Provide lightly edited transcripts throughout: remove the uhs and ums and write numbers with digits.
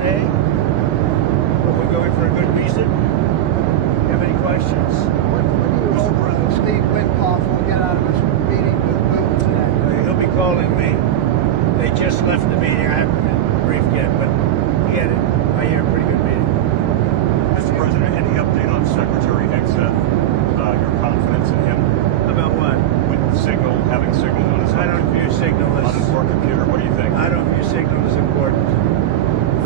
today. But we're going for a good reason. Have any questions? What do you hope Steve Witkoff will get out of his meeting with Will today? He'll be calling me. They just left the meeting. I haven't been briefed yet, but he had it. I hear a pretty good meeting. Mr. President, any update on Secretary Hegseth, your confidence in him? About what? With Signal, having Signal on his I don't view Signal on his as... work computer. What do you think? I don't view Signal as important.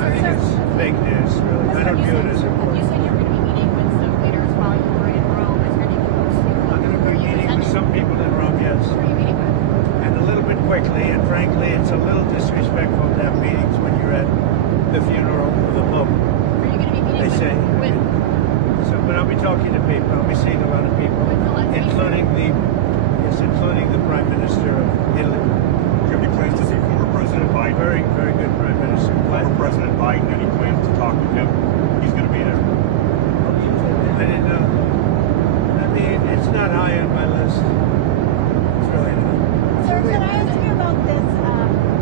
I think it's fake news, really. I don't view it as important. You said you were going to be meeting with some leaders while you were in Rome. Is there anything else? I'm going to be meeting with some people in Rome, yes. Who are you meeting with? And a little bit quickly, and frankly, it's a little disrespectful to have meetings when you're at the funeral of the Pope. Are you going to be meeting They say. with But I'll be talking to people. I'll be seeing a lot of people, including the Prime Minister of Italy. Do you have any plans to see former President Biden? Very, very good Prime Minister. Former President Biden, any plans to talk with him? He's going to be there. I didn't know. I mean, it's not high on my list. It's really not. Sir, can I ask you about this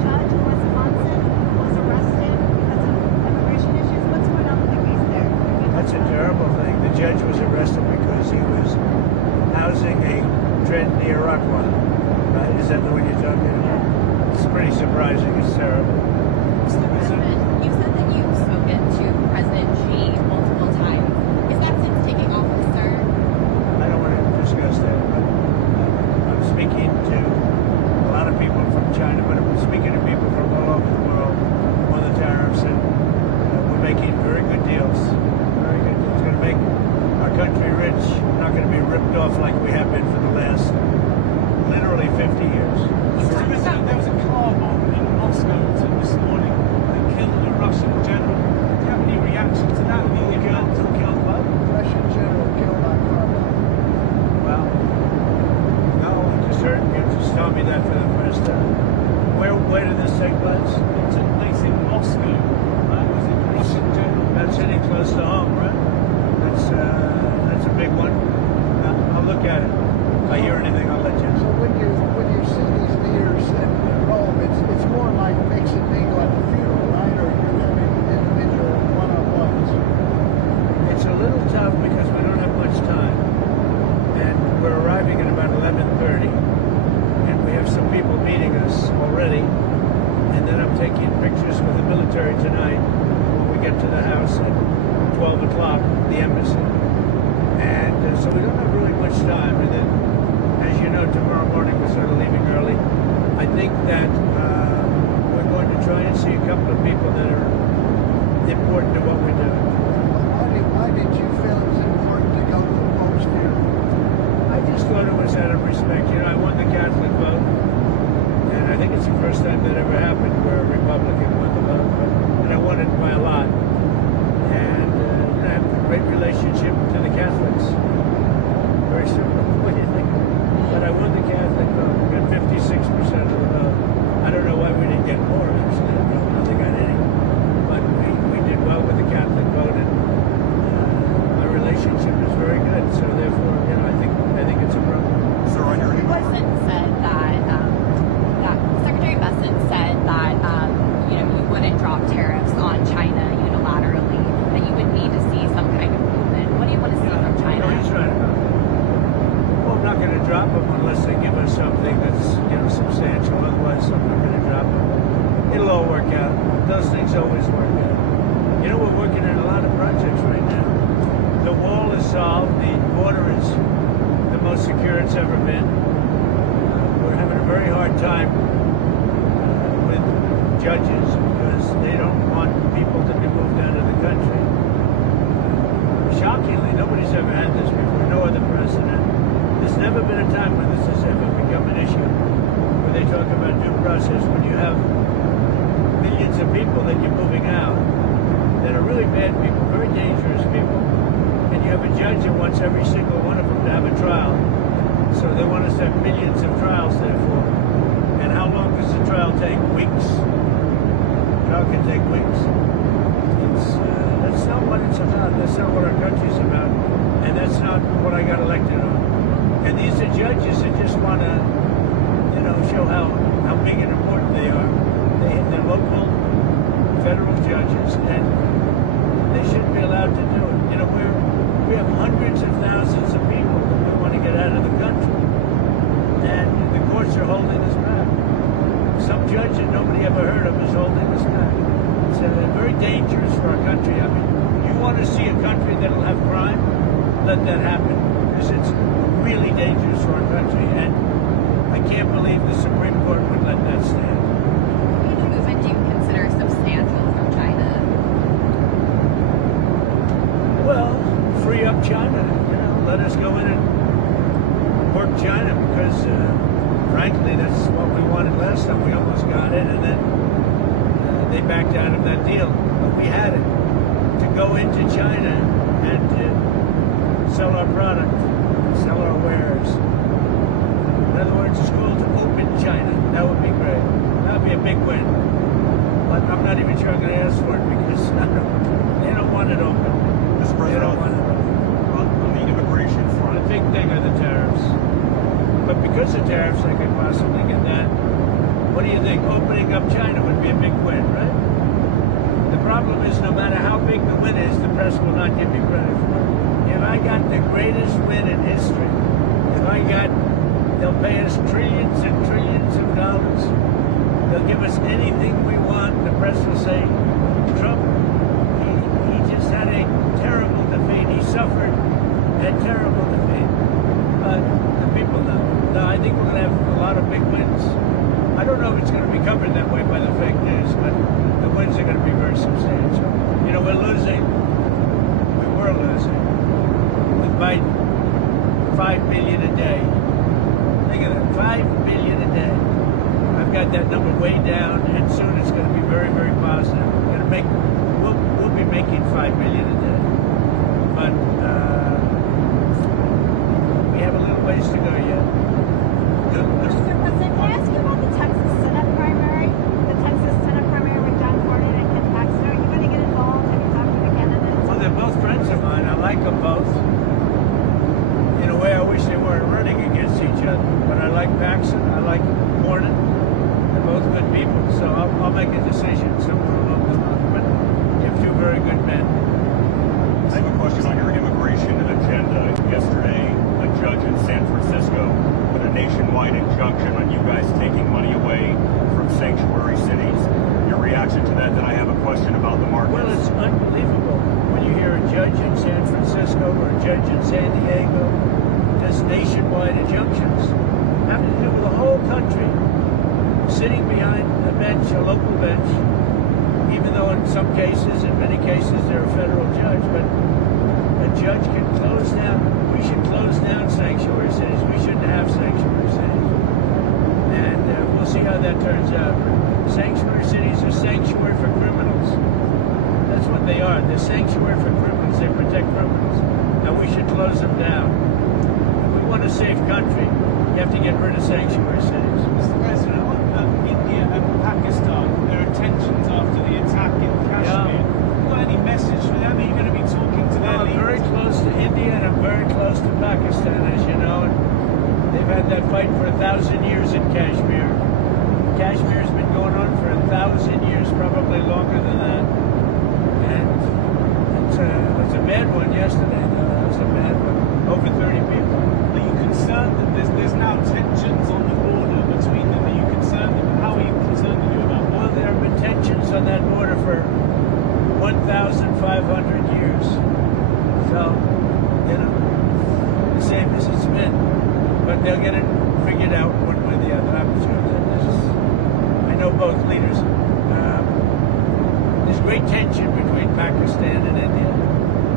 judge in Wisconsin who was arrested because of immigration issues? What's going on with the case there? That's a terrible thing. The judge was arrested because he was housing a trendy Iraq one. Right? Is that the one you're talking about? It's pretty surprising. It's terrible. Mr. President? You said that you've spoken to President Xi multiple times. Is that since taking office, sir? I don't want to discuss that. But I'm speaking to a lot of people from China, but I'm speaking to people from all over the world on the tariffs, and we're making very good deals. Very good. It's going to make our country rich. We're not going to be ripped off like we have been for the last literally 50 years. Mr. President, there was a car bomb in Moscow this morning that killed a Russian general. Do you have any reaction to that? Killed what? Russian general killed by car bomb. Well, no, I just heard you just told me that for the first time. Where did this take place? It took place in Moscow. Was it Russian general? That's hitting close to home, right? That's a big one. I'll look at it. If I hear anything, I'll let you So know. when you see these leaders in Rome, it's more like mixing mingle at the funeral, right? Or you're having individual one-on-ones. It's a little tough because we don't have much time, and we're arriving at about 11:30, and we have some people meeting us already, and then I'm taking pictures with the military tonight when we get to the house at 12 o'clock, the embassy, and so we don't have really much time. And then, as you know, tomorrow morning we're sort of leaving early. I think that we're going to try and see a couple of people that are important to what we're doing. Why did you feel it was important to go to the Pope's funeral? I just thought it was out of respect. You know, I won the Catholic vote, and I think it's the first time that ever happened where a Republican won the vote, and I won it by a lot. And I have a great relationship to the Catholics. Very simple. What do you think? But I won the Catholic vote. We got 56% of the vote. I don't know why we didn't get more, actually. I don't know they got any. But we did well with the Catholic vote, and our relationship is very good. So therefore, you know, I think it's a problem. Sir, on your Besant said that Secretary Besant said that you wouldn't drop tariffs on China unilaterally, that you would need to see some kind of movement. What do you want to see from China? No, he's right about that. Well, I'm not going to drop them unless they give us something that's, substantial. Otherwise, I'm not going to drop them. It'll all work out. Those things always work out. We're working on a lot of projects right now. The wall is solved. The border is the most secure it's ever been. We're having a very hard time with judges because they don't want people to be moved out of the country. Shockingly, nobody's ever had this before. No other precedent. There's never been a time when this has ever become an issue where they talk about due process when you have millions of people that you're moving out that are really bad people, very dangerous people, and you have a judge that wants every single one of them to have a trial. So they want us to have millions of trials, therefore. And how long does the trial take? Weeks. The trial can take weeks. That's not what it's about. That's not what our country's about. And that's not what I got elected on. And these are judges that just want to, show how big and important they are. They're local federal judges, and they shouldn't be allowed to do it. You know, we have hundreds of thousands of people that we want to get out of the country, and the courts are holding us back. Some judge that nobody ever heard of is holding us back. It's very dangerous for our country. I mean, you want to see a country that'll have crime? Let that happen, because it's really dangerous for our country, and I can't believe the Supreme Court would let that stand. What kind of movement do you consider substantial from China? Well, free up China. You know, let us go in and work China, because frankly, that's what we wanted last time. We almost got it, and then they backed out of that deal. But we had it to go into China and sell our product, sell our wares. In other words, it's called Open China. That would be great. That would be a big win. But I'm not even sure I'm going to ask for it, because they don't want it open. Mr. They President, don't want it open. on the immigration front, The big thing are the tariffs. But because of tariffs, I could possibly get that. What do you think? Opening up China would be a big win, right? The problem is, no matter how big the win is, the press will not give me credit for it. If I got the greatest win in history, they'll pay us trillions and trillions of dollars. They'll give us anything we want. The press will say, Trump, he just had a terrible defeat. He suffered a terrible defeat. But the people know. No, I think we're going to have a lot of big wins. I don't know if it's going to be covered that way by the fake news, but the wins are going to be very substantial. You know, we were losing with Biden, 5 billion a day. Think of that, 5 billion a day. I've got that number way down, and soon it's going to be very, very positive. We'll be making 5 billion a day, but we have a little ways to go yet. Mr. President, can I ask you about the Texas Senate primary? The Texas Senate primary with John Cornyn and Ken Paxton. Are you going to get involved? Have you talked to the candidates? Well, they're both friends of mine. I like them both. In a way, I wish they weren't running against each other. But I like Paxton. I like Cornyn. They're both good people. So I'll make a decision somewhere along the line. But you have two very good men. I have a question on your immigration agenda. Yesterday, a judge in San Francisco put a nationwide injunction on you guys taking money away from sanctuary cities. Your reaction to that? Then I have a question about the market. Well, it's unbelievable when you hear a judge in San Francisco or a judge in San Diego does nationwide injunctions having to do with the whole country, sitting behind a bench, a local bench, even though in some cases, in many cases, they're a federal judge, but a judge can close down. We should close down sanctuary cities. We shouldn't have sanctuary cities. And we'll see how that turns out. Sanctuary cities are sanctuary for criminals. That's what they are. They're sanctuary for criminals. They protect criminals. And we should close them down. If we want a safe country, you have to get rid of sanctuary cities. Mr. President, on India and Pakistan, there are tensions after the attack in Kashmir. You got any message for them? Are you going to be talking to Well, them? I'm very close to India and I'm very close to Pakistan, as you know. And they've had that fight for 1,000 years in Kashmir. Kashmir's been going on for 1,000 years, probably longer than that. And it was a bad one yesterday, though. It was a bad one. Over 30 people. Are you concerned that there's now tensions on the border between them? Are you concerned? How are you concerned about that? Well, there have been tensions on that border for 1,500 years. So, you know, the same as it's been. But they'll get it figured out one way or the other. I'm sure that I know both leaders. There's great tension between Pakistan and India,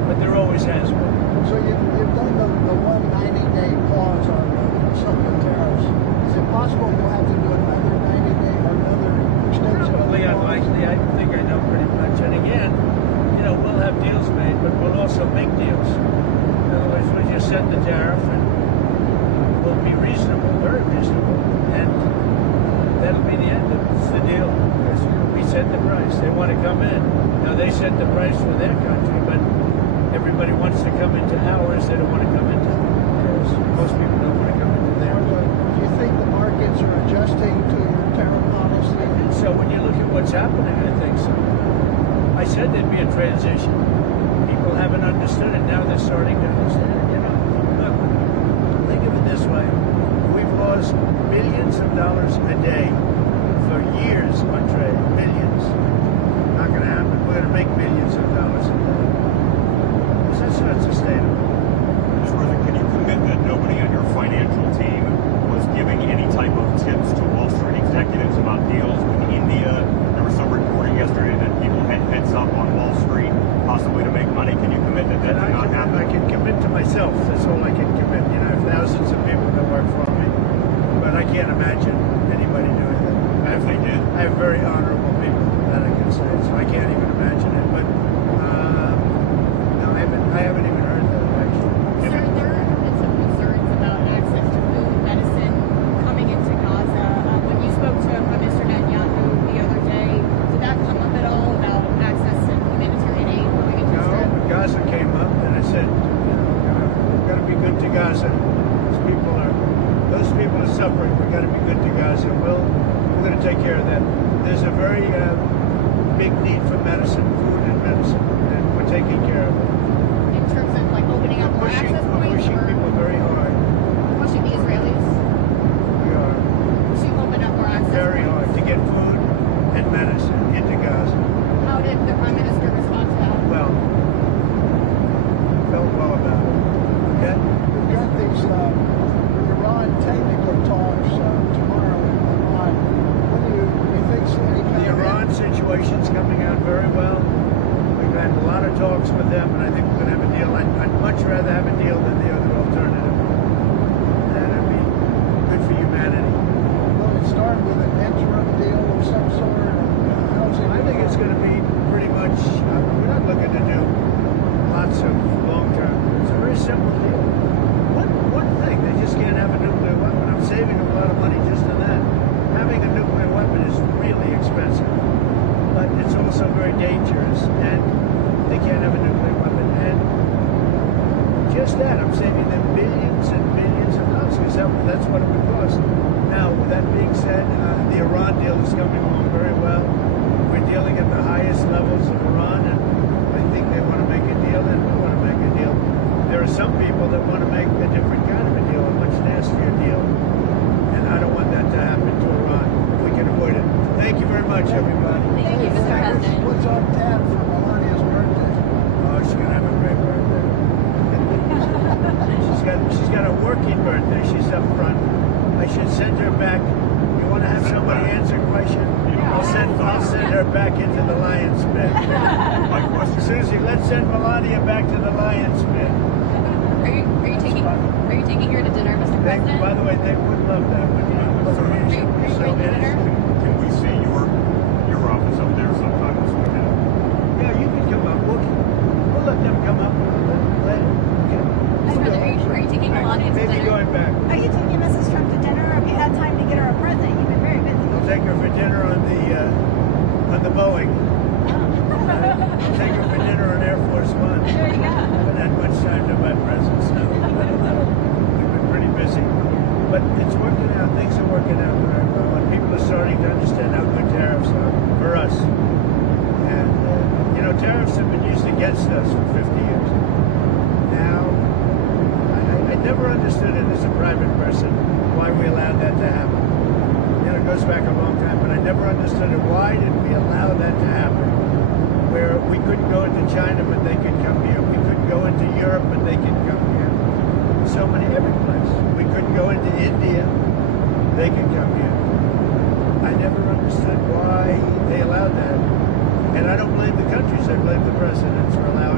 but there always has been. So you've done the 190-day pause on some of the tariffs. Is it possible you'll have to do another 90-day or another extension? Probably unlikely. I think I know pretty much. And again, you know, we'll have deals made, but we'll also make deals. In other words, we'll just set the tariff and we'll be reasonable, very reasonable, and that'll be the end of it. It's the deal. We set the price. They want to come in. Now, they set the price for their country, but everybody wants to come into ours. They don't want to come into theirs. Most people don't want to come into theirs. Do you think the markets are adjusting to your tariff policy? So when you look at what's happening, I think so. said there'd be a transition. People haven't understood it. Now they're starting to understand it. You know, look, think of it this way. We've lost billions of dollars a day for years on trade. Millions. Not going to happen. We're going to make millions of dollars a day. Because that's not sustainable. Mr. President, can you commit that nobody on your financial team was giving any type of tips to Wall Street executives about deals with India? There was some reporting yesterday that people had heads up on Wall Street, possibly to make money. Can you commit that that did not happen? I can commit to myself. That's all I can commit. You know, I have thousands of people that work for me, but I can't imagine anybody doing that. If they did. I have very honorable people that I can say, so I can't even imagine it. But no, I haven't even heard that actually. Sir, there have been some concerns about access to food, medicine coming into Gaza. When you spoke to Prime Minister Netanyahu the other day, did that come up at all about access to humanitarian aid coming into No, Israel? but Gaza came up, and I said, you know, we've got to be good to Gaza. Those people are suffering. We've got to be good to Gaza. We're going to take care of them. There's a very big need for medicine, food and medicine, and we're taking care of it. In terms of like opening up more access We're points pushing or people very hard. pushing the Israelis We are to open up more access very points? hard to get food and medicine into Gaza. How did the Prime Minister respond to that? Well, felt well about it. Okay? We've got these Iran technical talks tomorrow in Oman. What do you think any kind The of Iran situation's coming out very well. We've had a lot of talks with them, and I think we're going to have a deal. I'd much rather have a deal than the other alternative. That'd be good for humanity. will it start with an interim deal of some sort? How's it I think it's going to be pretty much, we're not looking to do lots of long-term. It's a very simple deal. One thing, they just can't have a nuclear weapon. I'm saving a lot of money just on that. Having a nuclear weapon is really expensive, but it's also very dangerous, and they can't have a nuclear weapon. And just that, I'm saving them billions and billions of dollars, because that's what it would cost. Now, with that being said, the Iran deal is coming along very well. We're dealing at the highest levels of Iran, and I think they want to make a deal, and we want to make a deal. There are some people that want to make a different kind of a deal, a much nastier deal, and I don't want that to happen to Iran if we can avoid it. Thank you very much, everybody. Thank you, Mr. President. What's on tap for Melania's birthday? Oh, she's gonna have a great birthday. she's got a working birthday. She's up front. I should send her back. You want to have somebody answer a question? I'll send her back into the lion's den. My question. Susie, let's send Melania back to the lion's den. Are you taking her to dinner, Mr. They, President? by the way, they would love that. Wouldn't you? Are you going to dinner? Can we see your office up there sometime this weekend? Yeah, you can come up. We'll let them come up later. Okay. Mr. President, are you taking Melania to Maybe dinner? going back. Are you taking Mrs. Trump to dinner? Have you had time to get her a present? You've been very busy. I'll take her for dinner on the Boeing. I'll take her for dinner on AirForce One. There you go. I haven't had much time to buy presents now. We've been pretty busy. But it's working out. Things are working out very well. And people are starting to understand how good tariffs are for us. And, you know, tariffs have been used against us for 50 years. Now, I never understood it as a private person why we allowed that to happen. You know, it goes back a long time, but I never understood it. Why did we allow that to happen? Where we couldn't go into China, but they could come here. We couldn't go into Europe, but they could come here. So many, every place. We couldn't go into India, they could come here. I never understood why they allowed that. And I don't blame the countries, I blame the presidents for allowing